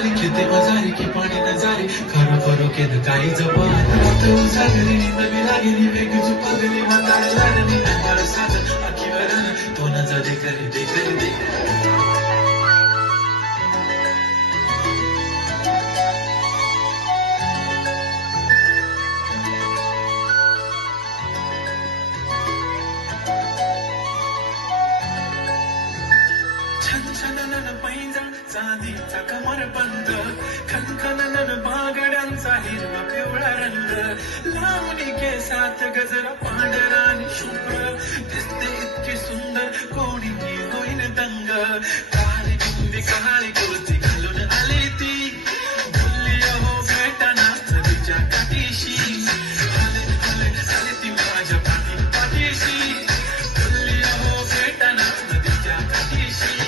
आली किती मजारी की पाणी नजारी खरं करू केद काही जपात रात उजागरी नवी लागली वेग चुकगली म्हातार लागली मला साथ अखीवरन तो नजर दे छनछनन पैंजण चांदीचा कमरबंद खनखनन बागड्यांचा हिरवा पिवळा रंग लावणी केसात गजरा पांढरा आणि शुभ्र दिसते इतकी सुंदर कोणी होईन दंग काळी बिंदी काळी कुर्ती घालून आली ती बोलली अहो भेटाना नदीच्या काठीशी हले हले आली ती माझ्या पाठीशी बोलली अहो भेटाना नदीच्या काठीशी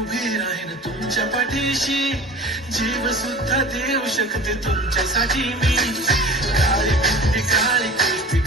उभी राहीन तुमच्या पाठीशी जीव सुद्धा देऊ शकते तुमच्यासाठी मी काळी बिंदी काळी कुर्ती